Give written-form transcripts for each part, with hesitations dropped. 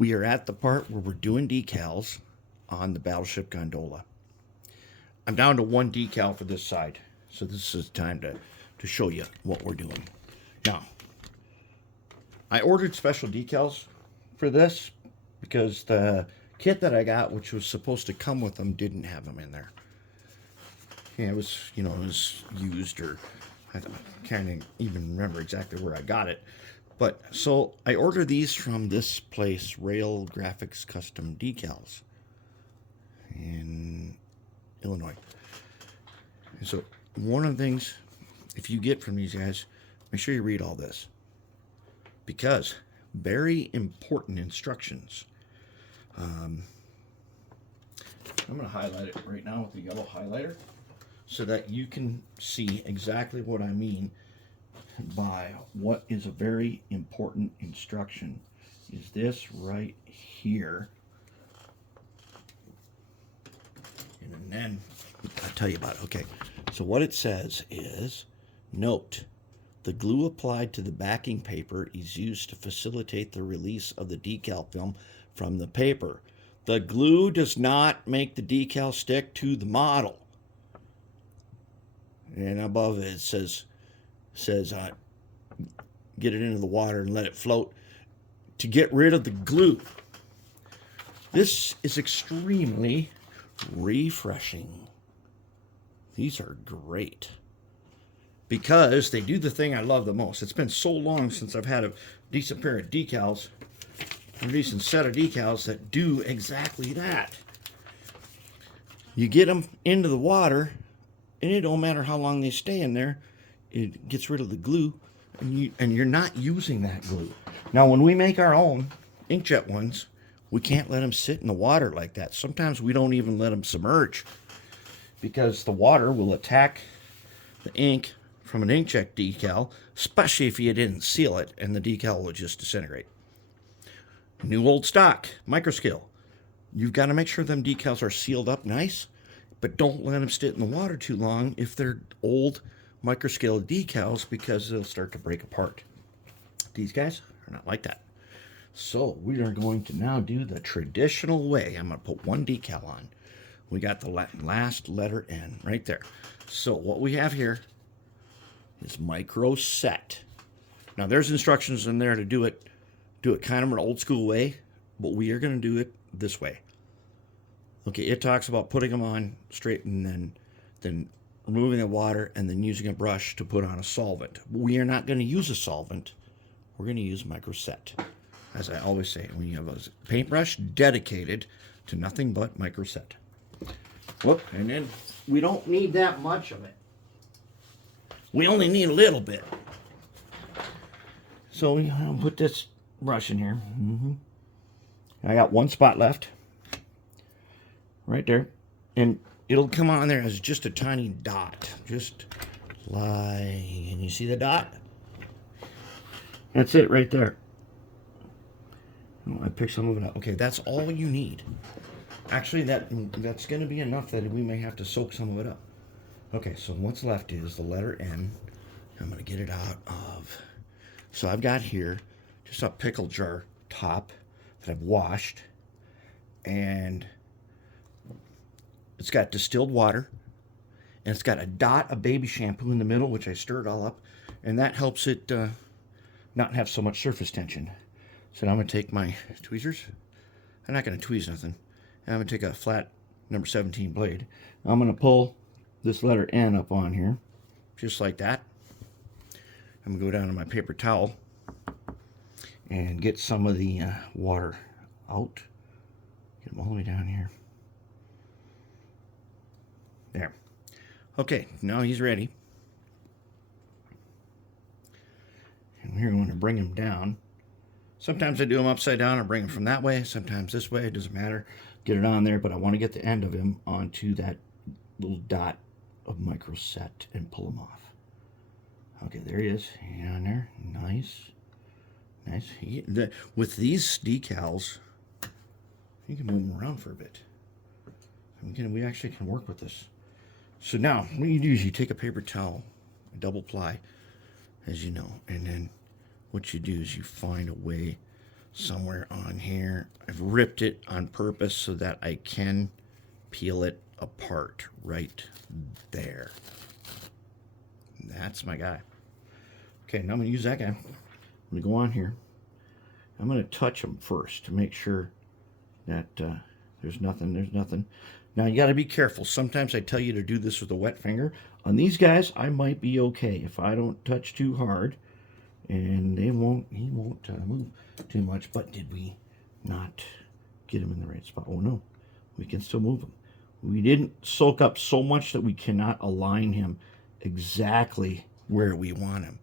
We are at the part where we're doing decals on the Battleship Gondola. I'm down to one decal for this side, so this is time to show you what we're doing. Now, I ordered special decals for this because the kit that I got, which was supposed to come with them, didn't have them in there. Yeah, it was, it was used, or I can't even remember exactly where I got it. But so I ordered these from this place, Rail Graphics Custom Decals in Illinois. And so one of the things, if you get from these guys, make sure you read all this, because very important instructions. I'm going to highlight it right now with the yellow highlighter so that you can see exactly what I mean by what is a very important instruction. Is this right here. And then I'll tell you about it. Okay, so what it says is, note, the glue applied to the backing paper is used to facilitate the release of the decal film from the paper. The glue does not make the decal stick to the model. And above it says get it into the water and let it float to get rid of the glue. This is extremely refreshing. These are great because they do the thing I love the most. It's been so long since I've had a decent pair of decals, a decent set of decals that do exactly that. You get them into the water, and it don't matter how long they stay in there, it gets rid of the glue, and you're not using that glue. Now, when we make our own inkjet ones, we can't let them sit in the water like that. Sometimes we don't even let them submerge because the water will attack the ink from an inkjet decal, especially if you didn't seal it, and the decal will just disintegrate. New old stock, microscale. You've got to make sure them decals are sealed up nice, but don't let them sit in the water too long if they're old microscale decals, because they'll start to break apart. These guys are not like that. So we are going to now do the traditional way. I'm going to put one decal on. We got the last letter N right there. So what we have here is micro set. Now there's instructions in there to do it kind of an old school way, but we are going to do it this way. Okay, it talks about putting them on straight and then removing the water and then using a brush to put on a solvent. We are not going to use a solvent. We're going to use micro set. As I always say, when you have a paintbrush dedicated to nothing but micro set. Whoop, and then we don't need that much of it. We only need a little bit. So I'll put this brush in here. I got one spot left. Right there. And it'll come on there as just a tiny dot. Just like, and you see the dot? That's it right there. Oh, I picked some of it up. Okay, that's all you need. Actually, that's going to be enough that we may have to soak some of it up. Okay, so what's left is the letter N. I'm going to get it out of... So I've got here just a pickle jar top that I've washed. And it's got distilled water. And it's got a dot of baby shampoo in the middle, which I stirred all up. And that helps it not have so much surface tension. So now I'm going to take my tweezers. I'm not going to tweeze nothing. And I'm going to take a flat number 17 blade. I'm going to pull this letter N up on here, just like that. I'm going to go down to my paper towel and get some of the water out. Get them all the way down here. There. Okay, now he's ready. And we're going to bring him down. Sometimes I do them upside down or bring him from that way. Sometimes this way. It doesn't matter. Get it on there, but I want to get the end of him onto that little dot of micro set and pull him off. Okay, there he is. On there. Nice. Nice. With these decals, you can move them around for a bit. We actually can work with this. So now, what you do is you take a paper towel, a double ply, as you know, and then what you do is you find a way somewhere on here. I've ripped it on purpose so that I can peel it apart right there. That's my guy. Okay, now I'm going to use that guy. I'm going to go on here. I'm going to touch him first to make sure that there's nothing. Now you got to be careful. Sometimes I tell you to do this with a wet finger. On these guys, I might be okay if I don't touch too hard, and he won't move too much. But did we not get him in the right spot? Oh no, we can still move him. We didn't soak up so much that we cannot align him exactly where we want him.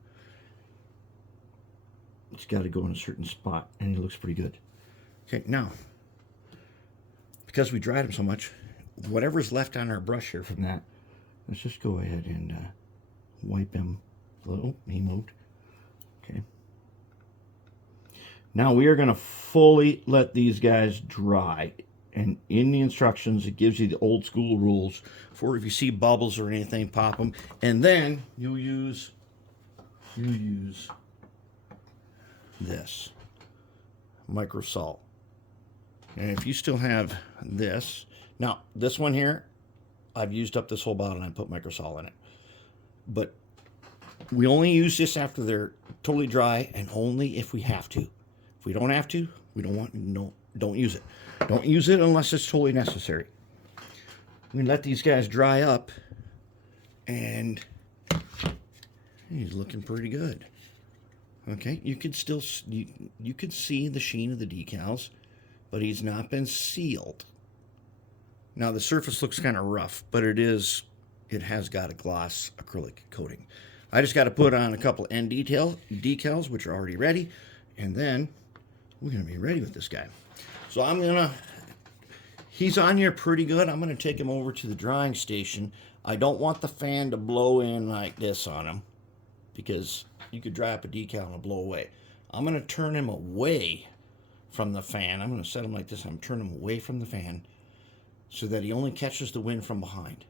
It's got to go in a certain spot, and he looks pretty good. Okay, now, because we dried him so much, whatever's left on our brush here from that, let's just go ahead and wipe him a little. He moved. Okay. Now we are going to fully let these guys dry. And in the instructions, it gives you the old school rules for if you see bubbles or anything, pop them. And then you use this micro salt. And if you still have this, now this one here, I've used up this whole bottle and I put micro salt in it. But we only use this after they're totally dry and only if we have to. If we don't have to, we don't use it. Don't use it unless it's totally necessary. We let these guys dry up, and he's looking pretty good. Okay, you can still you can see the sheen of the decals, but he's not been sealed. Now the surface looks kind of rough, but it has got a gloss acrylic coating. I just got to put on a couple end decals, which are already ready, and then we're going to be ready with this guy. So he's on here pretty good. I'm going to take him over to the drying station. I don't want the fan to blow in like this on him, because you could dry up a decal and it'll blow away. I'm going to turn him away from the fan. I'm going to set him like this. I'm turning him away from the fan so that he only catches the wind from behind.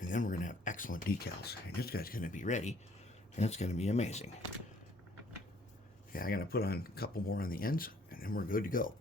And then we're going to have excellent decals. And this guy's going to be ready, and it's going to be amazing. Okay, I'm going to put on a couple more on the ends, and then we're good to go.